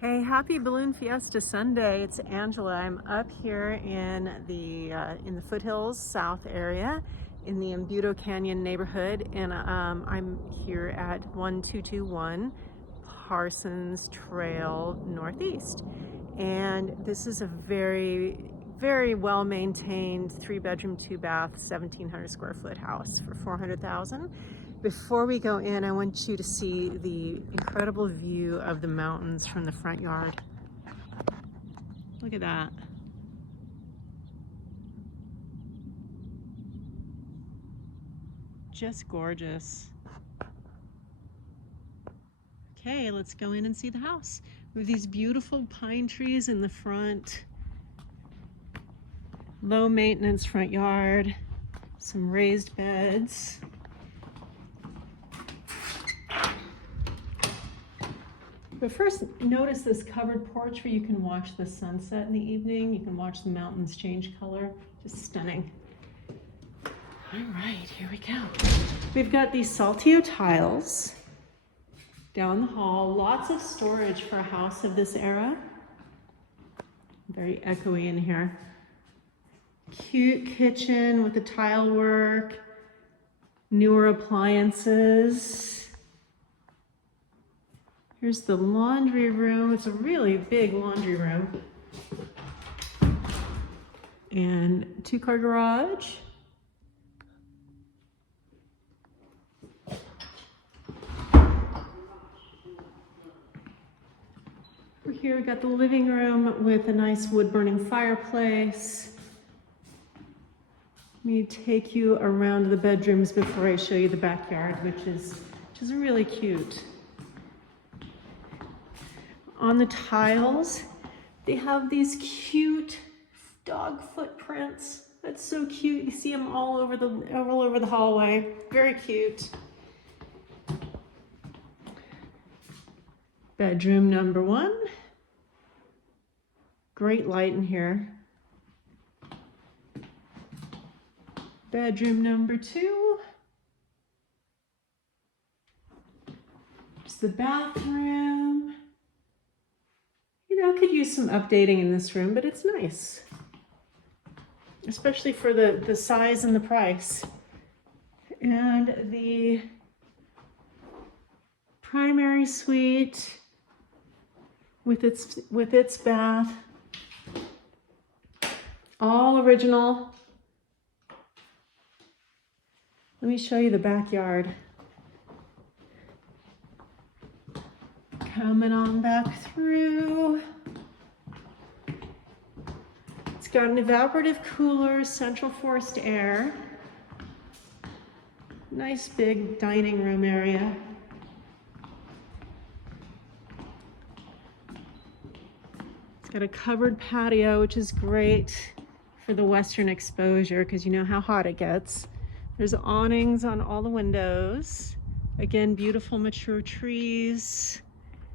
Hey, happy Balloon Fiesta Sunday. It's Angela. I'm up here in the Foothills South area in the Embudo Canyon neighborhood, and I'm here at 1221 Parsons Trail Northeast. And this is a very well maintained 3-bedroom, 2-bath, 1,700 square foot house for $400,000. Before we go in, I want you to see the incredible view of the mountains from the front yard. Look at that. Just gorgeous. Okay, let's go in and see the house. We have these beautiful pine trees in the front. Low maintenance front yard. Some raised beds. But first, notice this covered porch where you can watch the sunset in the evening. You can watch the mountains change color. Just stunning. All right, here we go. We've got these Saltillo tiles down the hall. Lots of storage for a house of this era. Very echoey in here. Cute kitchen with the tile work. Newer appliances. Here's the laundry room. It's a really big laundry room. And 2-car garage. Over here we got the living room with a nice wood-burning fireplace. Let me take you around the bedrooms before I show you the backyard, which is really cute. On the tiles, they have these cute dog footprints. That's so cute. You see them all over the hallway. Very cute. Bedroom number 1. Great light in here. Bedroom number 2. It's the bathroom. Could use some updating in this room, but it's nice, especially for the size and the price. And the primary suite with its bath, all original. Let me show you the backyard. Coming on back through. It's got an evaporative cooler, central forced air. Nice big dining room area. It's got a covered patio, which is great for the western exposure because you know how hot it gets. There's awnings on all the windows. Again, beautiful mature trees.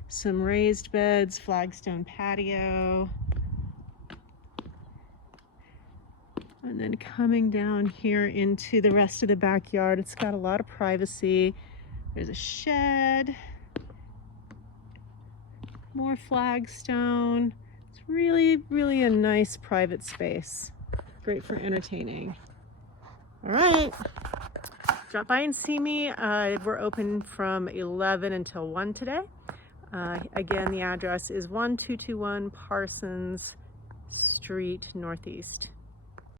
Some raised beds, flagstone patio. And then coming down here into the rest of the backyard, it's got a lot of privacy. There's a shed, more flagstone. It's really a nice private space. Great for entertaining. All right, drop by and see me. We're open from 11 until 1 today. Again, the address is 1221 Parsons Street Northeast.